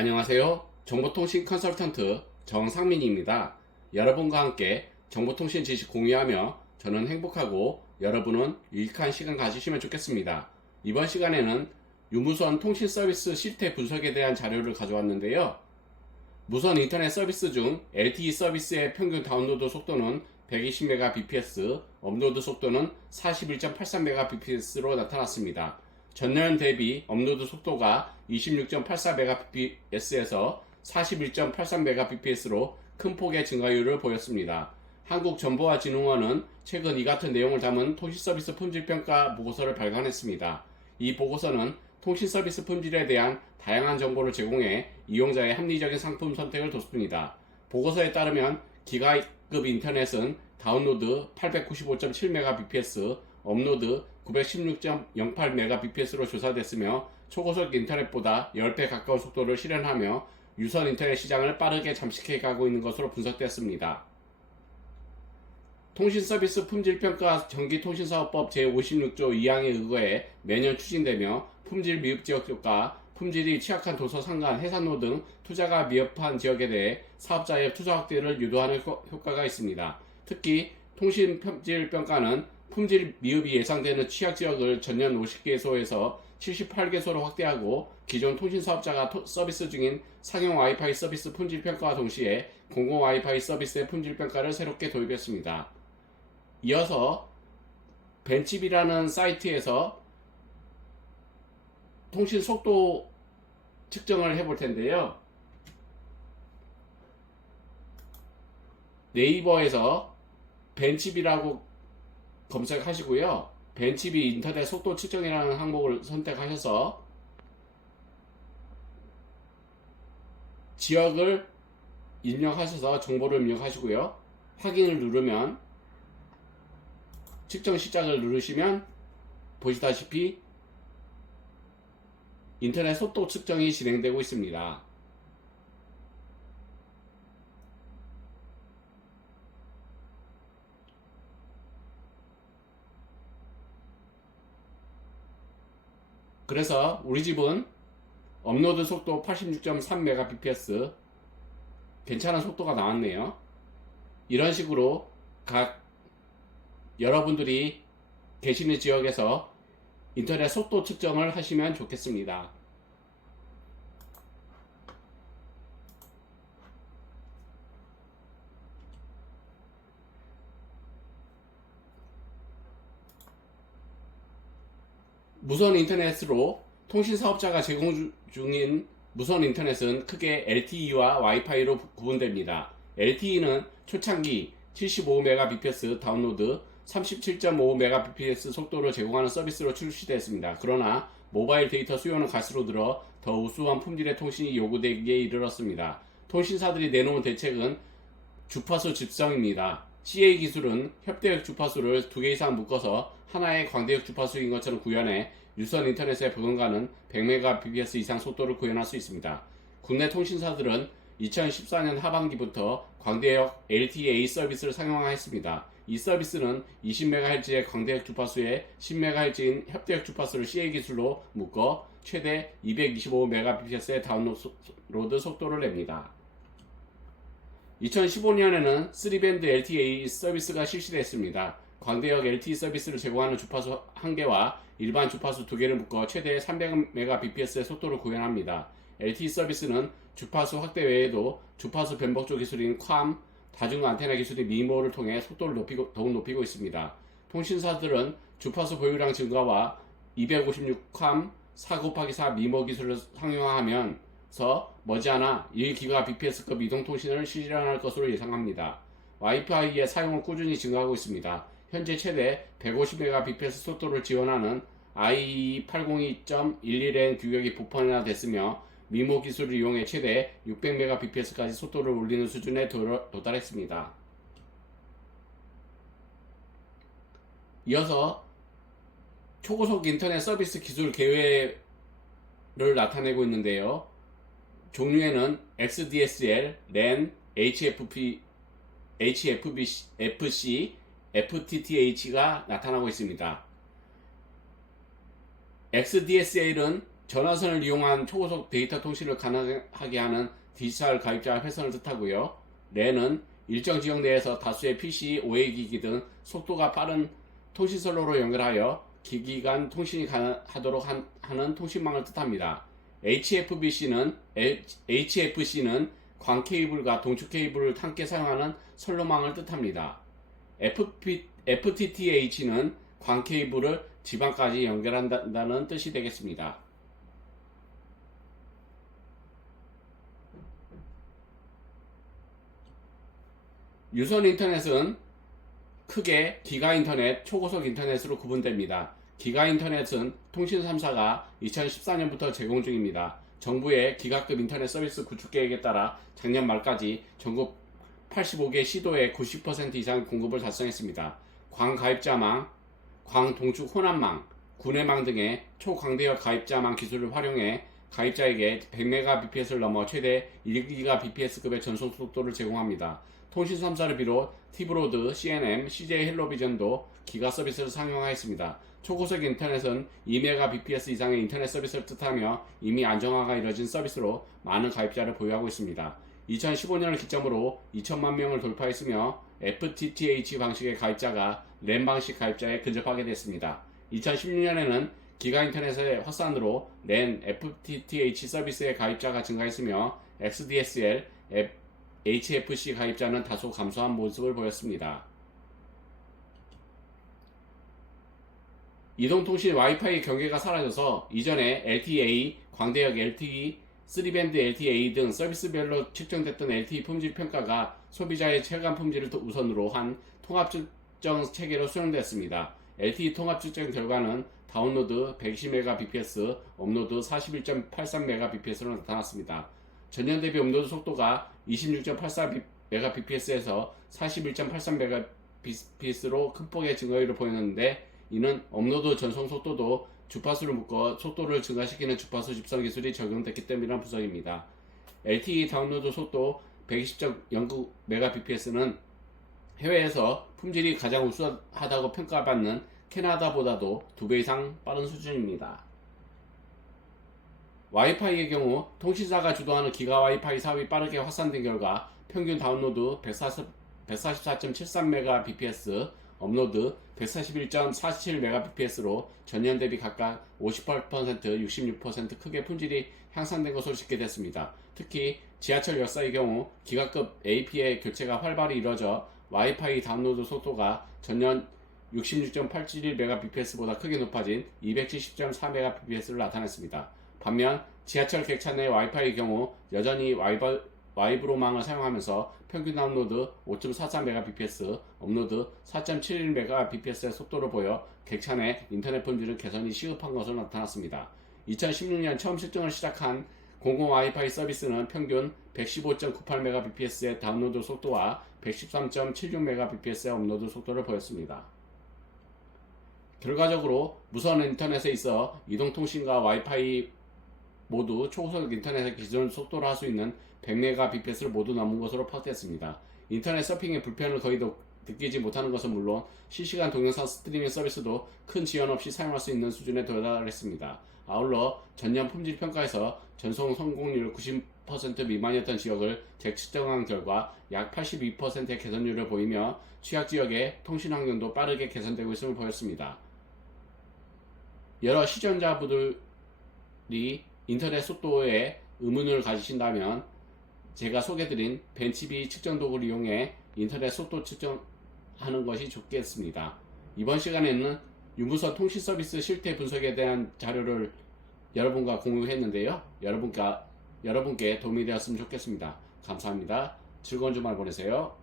안녕하세요. 정보통신 컨설턴트 정상민입니다. 여러분과 함께 정보통신 지식 공유하며 저는 행복하고 여러분은 유익한 시간 가지시면 좋겠습니다. 이번 시간에는 유무선 통신 서비스 실태 분석에 대한 자료를 가져왔는데요. 무선 인터넷 서비스 중 LTE 서비스의 평균 다운로드 속도는 120Mbps, 업로드 속도는 41.83Mbps로 나타났습니다. 전년 대비 업로드 속도가 26.84Mbps에서 41.83Mbps로 큰 폭의 증가율을 보였습니다. 한국정보화진흥원은 최근 이 같은 내용을 담은 통신서비스 품질평가 보고서를 발간했습니다. 이 보고서는 통신서비스 품질에 대한 다양한 정보를 제공해 이용자의 합리적인 상품 선택을 돕습니다. 보고서에 따르면 기가급 인터넷은 다운로드 895.7Mbps, 업로드 916.08Mbps로 조사됐으며 초고속 인터넷보다 10배 가까운 속도를 실현하며 유선 인터넷 시장을 빠르게 잠식해 가고 있는 것으로 분석되었습니다. 통신서비스 품질평가 전기통신사업법 제56조 2항에 의거해 매년 추진되며 품질 미흡 지역과 품질이 취약한 도서 상간, 해상로 등 투자가 미흡한 지역에 대해 사업자의 투자 확대를 유도하는 효과가 있습니다. 특히 통신품질평가는 품질 미흡이 예상되는 취약 지역을 전년 50개소에서 78개소로 확대하고 기존 통신사업자가 서비스 중인 상용 와이파이 서비스 품질평가와 동시에 공공 와이파이 서비스의 품질평가를 새롭게 도입했습니다. 이어서 벤칩이라는 사이트에서 통신 속도 측정을 해볼 텐데요. 네이버에서 벤칩이라고 검색하시고요. 벤칩이 인터넷 속도 측정이라는 항목을 선택하셔서 지역을 입력하셔서 정보를 입력하시고요. 확인을 누르면 측정 시작을 누르시면 보시다시피 인터넷 속도 측정이 진행되고 있습니다. 그래서 우리 집은 업로드 속도 86.3Mbps 괜찮은 속도가 나왔네요. 이런 식으로 각 여러분들이 계시는 지역에서 인터넷 속도 측정을 하시면 좋겠습니다. 무선 인터넷으로 통신사업자가 제공 중인 무선 인터넷은 크게 LTE와 와이파이로 구분됩니다. LTE는 초창기 75Mbps 다운로드, 37.5Mbps 속도를 제공하는 서비스로 출시되었습니다. 그러나 모바일 데이터 수요는 갈수록 늘어 더 우수한 품질의 통신이 요구되기에 이르렀습니다. 통신사들이 내놓은 대책은 주파수 집성입니다. CA 기술은 협대역 주파수를 2개 이상 묶어서 하나의 광대역 주파수인 것처럼 구현해 유선 인터넷에 버금가는 100Mbps 이상 속도를 구현할 수 있습니다. 국내 통신사들은 2014년 하반기부터 광대역 LTE-A 서비스를 상용화했습니다. 이 서비스는 20MHz의 광대역 주파수에 10MHz인 협대역 주파수를 CA 기술로 묶어 최대 225Mbps의 다운로드 속도를 냅니다. 2015년에는 3밴드 LTE 서비스가 실시됐습니다. 광대역 LTE 서비스를 제공하는 주파수 1개와 일반 주파수 2개를 묶어 최대 300Mbps의 속도를 구현합니다. LTE 서비스는 주파수 확대 외에도 주파수 변복조 기술인 괌, 다중 안테나 기술인 미모를 통해 속도를 더욱 높이고 있습니다. 통신사들은 주파수 보유량 증가와 256캄 4곱하기4 미모 기술을 상용화하면서 머지않아 1GBps급 이동통신을 실현할 것으로 예상합니다. 와이파이의 사용은 꾸준히 증가하고 있습니다. 현재 최대 150Mbps 속도를 지원하는 IE802.11n 규격이 보편화됐으며 미모 기술을 이용해 최대 600Mbps까지 속도를 올리는 수준에 도달했습니다. 이어서 초고속 인터넷 서비스 기술 계획을 나타내고 있는데요. 종류에는 XDSL, LAN, HFC, FTTH가 나타나고 있습니다. XDSL은 전화선을 이용한 초고속 데이터 통신을 가능하게 하는 디지털 가입자 회선을 뜻하고요. 랜은 일정 지역 내에서 다수의 PC, OA 기기 등 속도가 빠른 통신선로로 연결하여 기기 간 통신이 가능하도록 하는 통신망을 뜻합니다. HFC는 광 케이블과 동축 케이블을 함께 사용하는 선로망을 뜻합니다. FTTH는 광 케이블을 지방까지 연결한다는 뜻이 되겠습니다. 유선 인터넷은 크게 기가 인터넷, 초고속 인터넷으로 구분됩니다. 기가 인터넷은 통신 3사가 2014년부터 제공 중입니다. 정부의 기가급 인터넷 서비스 구축 계획에 따라 작년 말까지 전국 85개 시도의 90% 이상 공급을 달성했습니다. 광가입자망, 광동축 혼합망, 군해망 등의 초광대역 가입자망 기술을 활용해 가입자에게 100Mbps를 넘어 최대 1GBps급의 전송 속도를 제공합니다. 통신 3사를 비롯 티브로드, CNM, CJ 헬로비전도 기가 서비스를 상용화했습니다. 초고속 인터넷은 2Mbps 이상의 인터넷 서비스를 뜻하며 이미 안정화가 이뤄진 서비스로 많은 가입자를 보유하고 있습니다. 2015년을 기점으로 2천만 명을 돌파했으며 FTTH 방식의 가입자가 랜 방식 가입자에 근접하게 됐습니다. 2016년에는 기가 인터넷의 확산으로 랜 FTTH 서비스의 가입자가 증가했으며 XDSL, HFC 가입자는 다소 감소한 모습을 보였습니다. 이동통신 와이파이 경계가 사라져서 이전에 LTE, 광대역 LTE, 3밴드 LTE 등 서비스별로 측정됐던 LTE 품질 평가가 소비자의 체감 품질을 우선으로 한 통합 측정 체계로 수정됐습니다. LTE 통합 측정 결과는 다운로드 120Mbps, 업로드 41.83Mbps로 나타났습니다. 전년 대비 업로드 속도가 26.84Mbps에서 41.83Mbps로 큰 폭의 증가율을 보였는데, 이는 업로드 전송 속도도 주파수를 묶어 속도를 증가시키는 주파수 집선 기술이 적용됐기 때문이라는 분석입니다. LTE 다운로드 속도 120.09Mbps는 해외에서 품질이 가장 우수하다고 평가받는 캐나다보다도 2배 이상 빠른 수준입니다. 와이파이의 경우 통신사가 주도하는 기가 와이파이 사업이 빠르게 확산된 결과 평균 다운로드 144.73Mbps, 업로드 141.47Mbps로 전년 대비 각각 58%, 66% 크게 품질이 향상된 것으로 집계됐습니다. 특히 지하철 열사의 경우 기가급 AP의 교체가 활발히 이뤄져 와이파이 다운로드 속도가 전년 66.871Mbps보다 크게 높아진 270.4Mbps를 나타냈습니다. 반면 지하철 객차 내 와이파이의 경우 여전히 와이브로망을 사용하면서 평균 다운로드 5.43Mbps, 업로드 4.71Mbps의 속도를 보여 객차 내 인터넷 품질은 개선이 시급한 것으로 나타났습니다. 2016년 처음 실증을 시작한 공공 와이파이 서비스는 평균 115.98Mbps의 다운로드 속도와 113.76Mbps의 업로드 속도를 보였습니다. 결과적으로 무선 인터넷에 있어 이동통신과 와이파이 모두 초고속 인터넷의 기존 속도로 할 수 있는 100Mbps를 모두 넘은 것으로 파악됐습니다. 인터넷 서핑의 불편을 거의 느끼지 못하는 것은 물론 실시간 동영상 스트리밍 서비스도 큰 지연 없이 사용할 수 있는 수준에 도달했습니다. 아울러 전년 품질 평가에서 전송 성공률 90% 미만이었던 지역을 재측정한 결과 약 82%의 개선율을 보이며 취약 지역의 통신 환경도 빠르게 개선되고 있음을 보였습니다. 여러 시청자분들이 인터넷 속도에 의문을 가지신다면 제가 소개드린 벤치비 측정 도구를 이용해 인터넷 속도 측정하는 것이 좋겠습니다. 이번 시간에는 유무선 통신 서비스 실태 분석에 대한 자료를 여러분과 공유했는데요. 여러분께 도움이 되었으면 좋겠습니다. 감사합니다. 즐거운 주말 보내세요.